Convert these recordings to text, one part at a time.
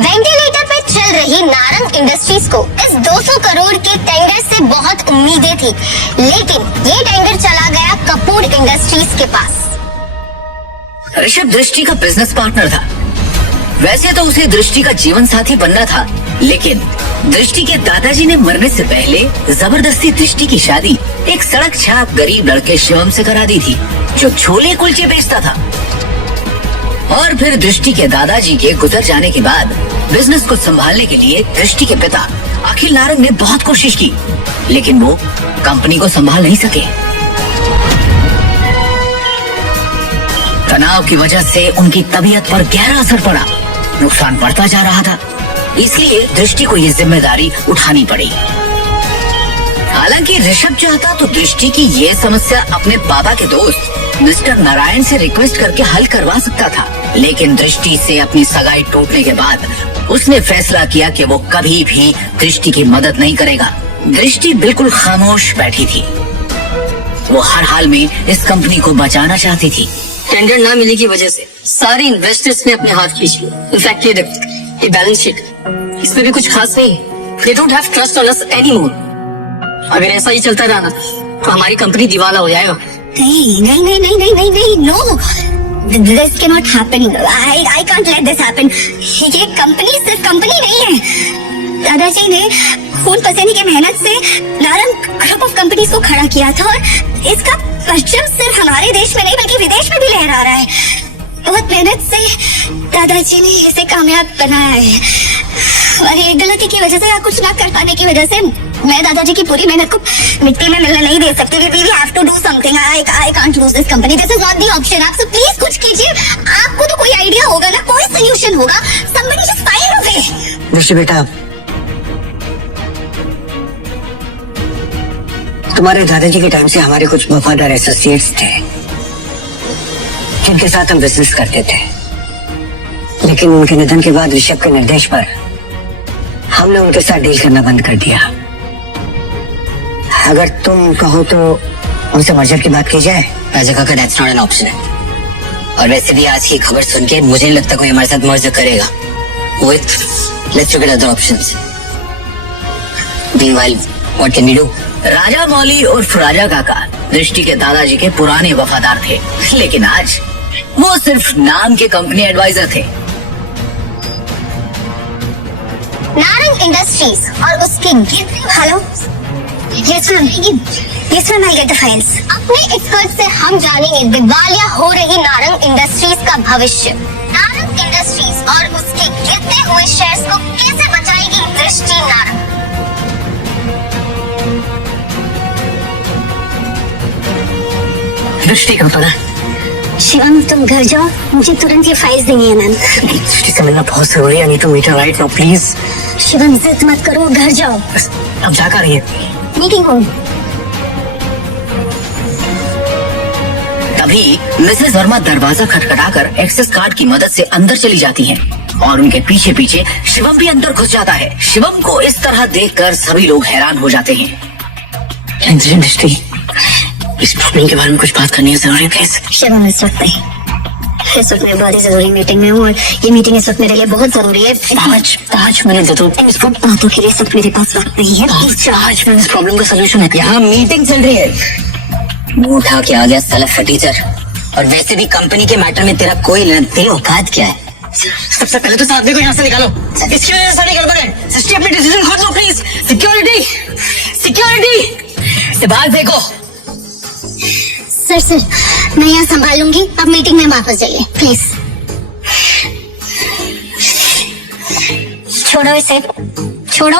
Ventilator पे चल रही नारंग इंडस्ट्रीज को इस 200 करोड़ के टेंडर से बहुत उम्मीदें थी, लेकिन ये टेंडर चला गया कपूर इंडस्ट्रीज के पास। ऋषभ दृष्टि का बिजनेस पार्टनर था। वैसे तो उसे दृष्टि का जीवन साथी बनना था, लेकिन दृष्टि के दादाजी ने मरने से पहले जबरदस्ती दृष्टि की शादी एक सड़क छाप गरीब लड़के शिवम से करा दी थी, जो छोले कुलचे बेचता था। और फिर दृष्टि के दादाजी के गुजर जाने के बाद बिजनेस को संभालने के लिए दृष्टि के पिता अखिल नारंग ने बहुत कोशिश की, लेकिन वो कंपनी को संभाल नहीं सके। तनाव की वजह से उनकी तबीयत पर गहरा असर पड़ा, नुकसान बढ़ता जा रहा था। इसलिए दृष्टि को ये जिम्मेदारी उठानी पड़ी। हालांकि ऋषभ चाहता तो दृष्टि की ये समस्या अपने बाबा के दोस्त मिस्टर नारायण से रिक्वेस्ट करके हल करवा सकता था, लेकिन दृष्टि से अपनी सगाई टूटने के बाद उसने फैसला किया कि वो कभी भी दृष्टि की मदद नहीं करेगा। दृष्टि बिल्कुल खामोश बैठी थी। वो हर हाल में इस कंपनी को बचाना चाहती थी। टेंडर ना मिलने की वजह से सारे इन्वेस्टर्स ने अपने हाथ खींच लिए। इनफैक्ट ये बैलेंस शीट, इसमें भी कुछ खास नहीं। They don't have trust on us anymore. अगर ऐसा ही चलता रहा ना तो हमारी कंपनी दिवाला हो जाएगा। नहीं, no. This cannot happen. I can't let this happen. ये कंपनी सिर्फ कंपनी नहीं है। दादाजी ने खून पसीने की मेहनत से नारंग ग्रुप ऑफ कंपनीज को खड़ा किया था, और इसका परचम सिर्फ हमारे देश में नहीं बल्कि विदेश में भी लहरा रहा है। बहुत मेहनत से दादाजी ने इसे कामयाब बनाया है, और ये गलती की वजह से या कुछ ना कर पाने की वजह से मैं दादाजी की पूरी मेहनत को मिट्टी में मिलने नहीं दे सकती। We have to do something. I can't lose this company. This is not the option. आप सब प्लीज कुछ कीजिए। आपको तो कोई आइडिया होगा ना, कोई सोल्यूशन होगा। Somebody just find a way. दृष्टि बेटा, तुम्हारे दादाजी के टाइम से हमारे कुछ वफादार एसोसिएट्स थे जिनके साथ हम बिजनेस करते थे, लेकिन उनके निधन के बाद ऋषभ के निर्देश पर हमने उनके साथ डील करना बंद कर दिया। अगर तुम कहो तो उनसे मर्जर की बात की जाए। राजा काका, दैट्स नॉट एन ऑप्शन। और वैसे भी आज की खबर सुन के मुझे नहीं लगता कोई हमारे साथ मर्जर करेगा। Let's look at other options. Meanwhile, what can we do? राजा मौली और राजा काका दृष्टि के दादाजी के पुराने वफादार थे, लेकिन आज वो सिर्फ नाम के कंपनी एडवाइजर थे। नारंग इंडस्ट्रीज और उसके hello, Yes ma'am, I get the files. अपने एक्सपर्ट से हम जानेंगे दिवालिया हो रही नारंग इंडस्ट्रीज का भविष्य। नारंग इंडस्ट्रीज और उसके गिरते हुए शेयर्स को कैसे बचाएगी दृष्टि नारंग। दृष्टि का पता। शिवम, तुम घर जाओ, मुझे तुरंत ये फाइल्स देनी है मैम। दृष्टि से मिलना बहुत जरूरी है। I need to meet her right now, please. Shivam, जिद मत करो, घर जाओ। अब जा कर रही है मीटिंग हो। तभी मिसेस वर्मा दरवाजा खटखटाकर एक्सेस कार्ड की मदद से अंदर चली जाती हैं, और उनके पीछे पीछे शिवम भी अंदर घुस जाता है। शिवम को इस तरह देखकर सभी लोग हैरान हो जाते हैं। दृष्टि, इस प्रॉब्लम के बारे में कुछ बात करनी है, जरूरी प्लीज। शिवम, इस वक्त नहीं, इस वक्त मैं बहुत ही जरूरी मीटिंग में हूँ, और ये मीटिंग इस वक्त मेरे लिए बहुत जरूरी है। 5 मिनट दे दो। इस वक्त बातों के लिए सिर्फ मेरे पास वक्त नहीं है। 5 मिनट, इस प्रॉब्लम का सोल्यूशन है। यहाँ मीटिंग चल रही है। मुंह उठा के आ गया साला फटीचर। और वैसे भी कंपनी के मैटर में तेरा कोई लेना, तेरी औकात क्या है? सबसे पहले तो साथ को यहाँ से निकालो। इसकी वजह से सारी गड़बड़ है। सृष्टि, अपनी डिसीजन खुद लो प्लीज। सिक्योरिटी से बाहर देखो। सर, मैं यहाँ संभालूंगी, अब मीटिंग में वापस जाइए प्लीज। छोड़ो इसे, छोड़ो।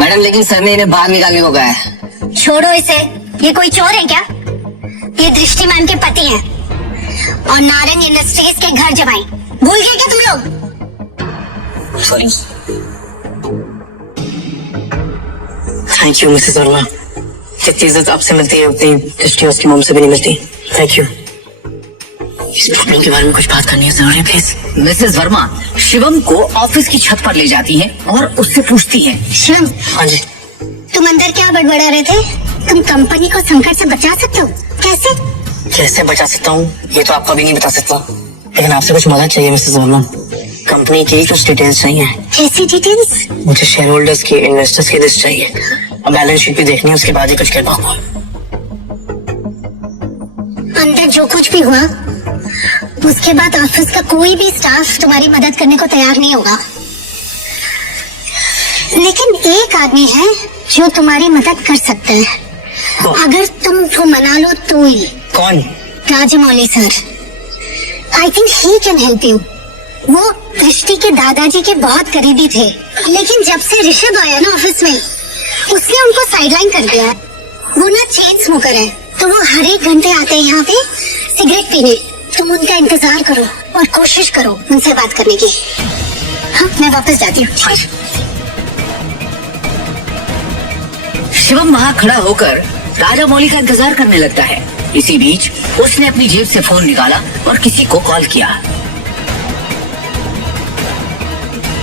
मैडम, लेकिन सर ने इन्हें बाहर निकालने को कहा है। छोड़ो इसे, ये कोई चोर है क्या? ये दृष्टि मैम के पति हैं और नारंग इंडस्ट्रीज के घर जमाई। भूल गए क्या तुम लोग? Sorry. Thank you Mrs Verma. जितनी इज्जत आपसे मिलती है उतनी दृष्टि उसकी मॉम से भी नहीं मिलती। Thank you. इस प्रॉब्लम के बारे में कुछ बात करनी है, जरूरी प्लीज। मिसेस वर्मा शिवम को ऑफिस की छत पर ले जाती हैं और उससे पूछती हैं। शिवम। हाँ जी। तुम अंदर क्या बड़बड़ा रहे थे? तुम कंपनी को संकट से बचा सकते हो, कैसे बचा सकता हूँ ये तो आपको भी नहीं बता सकता, लेकिन आपसे कुछ मदद चाहिए मिसेस वर्मा। कंपनी की कुछ डिटेल्स चाहिए। कैसी डिटेल्स? मुझे शेयर होल्डर्स की, इन्वेस्टर्स की लिस्ट चाहिए। अब बैलेंस शीट भी देखनी है, उसके बाद ही कुछ कर पाऊंगा। अंदर जो कुछ भी हुआ उसके बाद ऑफिस का कोई भी स्टाफ तुम्हारी मदद करने को तैयार नहीं होगा, लेकिन एक आदमी है जो तुम्हारी मदद कर सकता है। अगर तुम वो मना लो तो ही। कौन? Rajamouli sir. I think he can help you. वो दृष्टि के दादाजी के बहुत करीबी थे, लेकिन जब से ऋषभ आया ना ऑफिस में, उसने उनको साइडलाइन कर दिया। वो ना चेन स्मोकर है, तो वो हर एक घंटे आते हैं यहाँ पे सिगरेट पीने। तुम उनका इंतजार करो और कोशिश करो उनसे बात करने की। हाँ, मैं वापस जाती हूँ। शिवम वहाँ खड़ा होकर राजा मौली का इंतजार करने लगता है। इसी बीच उसने अपनी जेब से फोन निकाला और किसी को कॉल किया।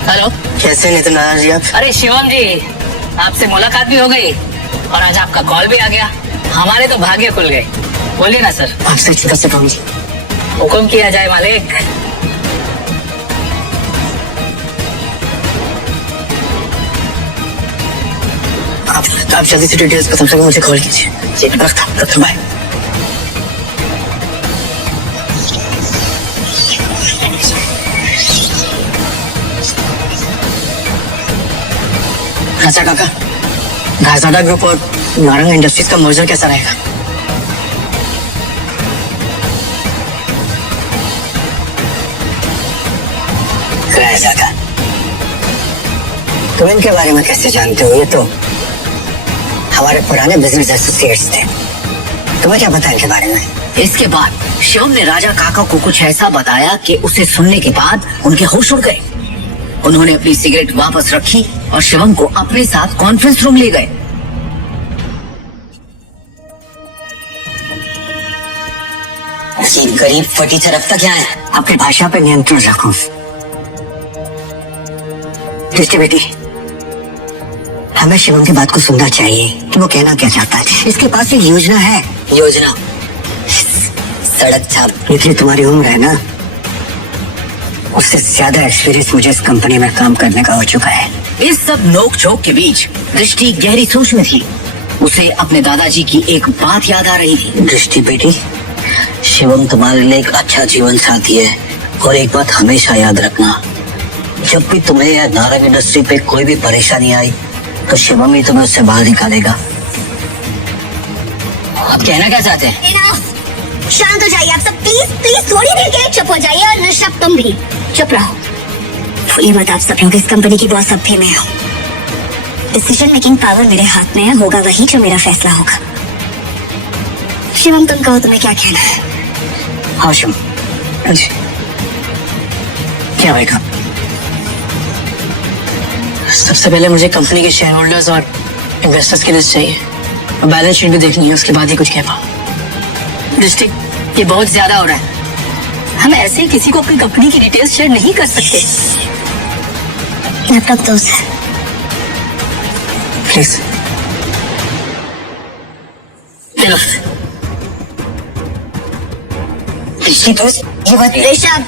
हेलो, कैसे नितिन नारायण जी आप? अरे शिवम जी, आपसे मुलाकात भी हो गई और आज आपका कॉल भी आ गया। हमारे तो भाग्य खुल गए। बोलिए ना सर। आपसे छोटा सा काम। हुक्म किया जाए मालिक। आप जल्दी से डिटेल्स पता करके मुझे कॉल कीजिए। रखता बाय। अच्छा काका, घासाडा ग्रुप और नारंग इंडस्ट्रीज का मर्जर कैसा रहेगा? काका, तुम इनके बारे में कैसे जानते हो? ये तो हमारे पुराने बिजनेस एसोसिएट्स थे। तुम्हें क्या पता इनके बारे में? इसके बाद शिवम ने राजा काका को कुछ ऐसा बताया कि उसे सुनने के बाद उनके होश उड़ गए। उन्होंने अपनी सिगरेट वापस रखी और शिवम को अपने साथ कॉन्फ्रेंस रूम ले गए। ये गरीब फटीचर अब तक यहाँ है। आपकी भाषा पे नियंत्रण रखो। दृष्टि बेटी, हमें शिवम की बात को सुनना चाहिए कि वो कहना क्या चाहता है। इसके पास एक योजना है। योजना? सड़क छाप। लेकिन तुम्हारी उम्र है ना, उससे ज्यादा एक्सपीरियंस मुझे इस कंपनी में काम करने का हो चुका है। इस सब नोक झोंक के बीच दृष्टि गहरी सोच में थी। उसे अपने दादाजी की एक बात याद आ रही थी। दृष्टि बेटी, शिवम तुम्हारे लिए एक अच्छा जीवन साथी है, और एक बात हमेशा याद रखना, जब भी तुम्हें या नारंग इंडस्ट्री पे कोई भी परेशानी आई तो शिवम ही तुम्हें उससे बाहर निकालेगा। आप कहना क्या चाहते हैं? Enough! शांत हो जाइए आप सब, प्लीज प्लीज थोड़ी देर के लिए चुप हो जाइए। और ऋषभ, तुम भी चुप रहो। भूलिए मत आप सब लोग, इस कंपनी की बॉस अब भी मैं हूँ। डिसीजन मेकिंग पावर मेरे हाथ में है, होगा वही जो मेरा फैसला होगा। शिवम, तुम कहो तुम्हें क्या कहना है? हाँ शिवम, क्या होगा? सबसे पहले मुझे कंपनी के शेयर होल्डर्स और इन्वेस्टर्स की लिस्ट चाहिए। बैलेंस शीट भी देखनी है, उसके बाद ही कुछ कह पाऊं। डिस्ट्रिक्ट, ये बहुत ज्यादा हो रहा है। हम ऐसे ही किसी को अपनी कंपनी की डिटेल्स शेयर नहीं कर सकते। लैपटॉप दो सर। प्लीज। चलो। ये बात ऋषभ,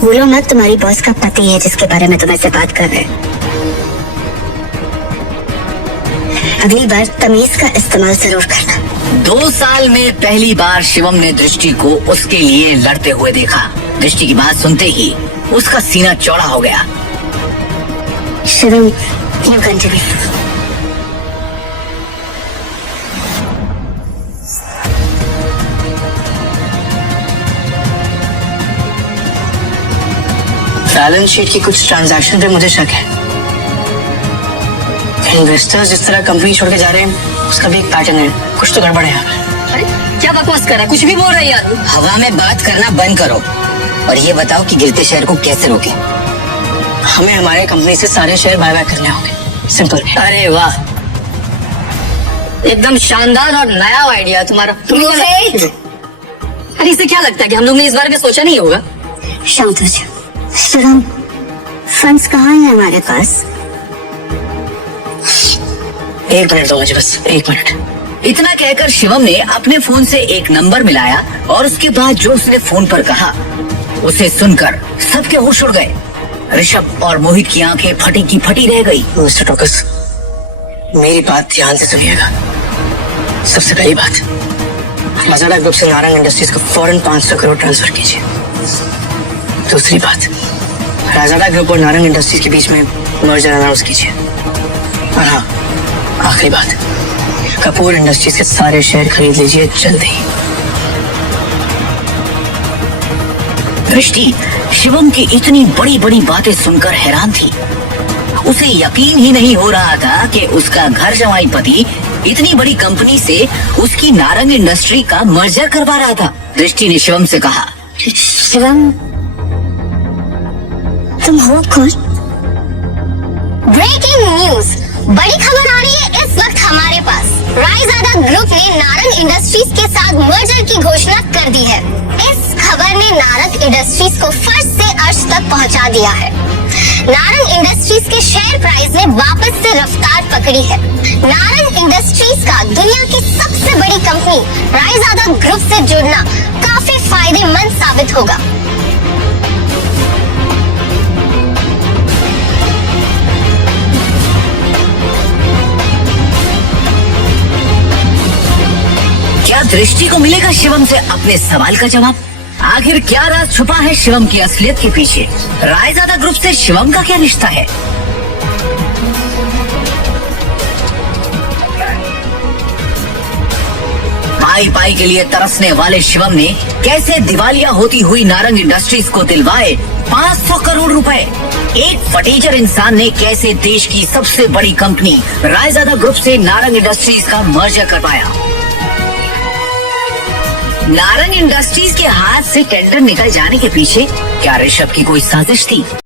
बोलो मत, तुम्हारी बॉस का पति है जिसके बारे में तुम ऐसे बात कर रहे हैं। अगली बार तमीज का इस्तेमाल जरूर करना। 2 साल में पहली बार शिवम ने दृष्टि को उसके लिए लड़ते हुए देखा। दृष्टि की बात सुनते ही उसका सीना चौड़ा हो गया। Shivam, you continue. Balance sheet की कुछ ट्रांजैक्शन पे मुझे शक है। इन्वेस्टर्स जिस तरह कंपनी छोड़ के जा रहे हैं, उसका भी एक पैटर्न है। कुछ तो गड़बड़ है यहाँ पे। अरे क्या बकवास कर रहा है? कुछ भी बोल रहा है यार। हवा में बात करना बंद करो और ये बताओ कि गिरते शेयर को कैसे रोके। हमें हमारे कंपनी से सारे शेयर बाय बैक करने होंगे। सिंपल। अरे वाह, एकदम शानदार और नया आइडिया तुम्हारा। अरे इसे क्या लगता है कि हम लोग ने इस बारे में सोचा नहीं होगा? शांत हो जाओ। शिवम, फंड्स कहाँ हैं हमारे पास? 1 मिनट दो मुझे, बस 1 मिनट। इतना कहकर शिवम ने अपने फोन से एक नंबर मिलाया और उसके बाद जो उसने फोन पर कहा उसे सुनकर सबके होश उड़ गए। ऋषभ और मोहित की आंखें फटी की फटी रह गई। मिस्टर टोकस, मेरी बात ध्यान से सुनिएगा। सबसे पहली बात, राजाडा ग्रुप से नारंग इंडस्ट्रीज को फौरन 500 करोड़ ट्रांसफर कीजिए। दूसरी बात, राजाडा ग्रुप और नारंग इंडस्ट्रीज के बीच में मर्जर अनाउंस कीजिए। और हाँ, आखिरी बात, कपूर इंडस्ट्रीज के सारे शेयर खरीद लीजिए जल्दी। दृष्टि शिवम की इतनी बड़ी बड़ी बातें सुनकर हैरान थी। उसे यकीन ही नहीं हो रहा था कि उसका घर जमाई पति इतनी बड़ी कंपनी से उसकी नारंग इंडस्ट्री का मर्जर करवा रहा था। दृष्टि ने शिवम से कहा, शिवम, तुम हो कौन? ब्रेकिंग न्यूज, बड़ी खबर आ रही है इस वक्त हमारे पास। रायजादा ग्रुप ने नारंग इंडस्ट्रीज के साथ मर्जर की घोषणा कर दी है। इस खबर ने नारंग इंडस्ट्रीज को फर्श से अर्श तक पहुंचा दिया है। नारंग इंडस्ट्रीज के शेयर प्राइस ने वापस से रफ्तार पकड़ी है। नारंग इंडस्ट्रीज का दुनिया की सबसे बड़ी कंपनी रायजादा ग्रुप से जुड़ना काफी फायदेमंद साबित होगा। क्या दृष्टि को मिलेगा शिवम से अपने सवाल का जवाब? आखिर क्या राज छुपा है शिवम की असलियत के पीछे? रायजादा ग्रुप से शिवम का क्या रिश्ता है? पाई पाई के लिए तरसने वाले शिवम ने कैसे दिवालिया होती हुई नारंग इंडस्ट्रीज को दिलवाए 500 करोड़ रुपए? एक फटीचर इंसान ने कैसे देश की सबसे बड़ी कंपनी रायजादा ग्रुप से नारंग इंडस्ट्रीज का मर्जर करवाया? नारंग इंडस्ट्रीज के हाथ से टेंडर निकल जाने के पीछे क्या ऋषभ की कोई साजिश थी?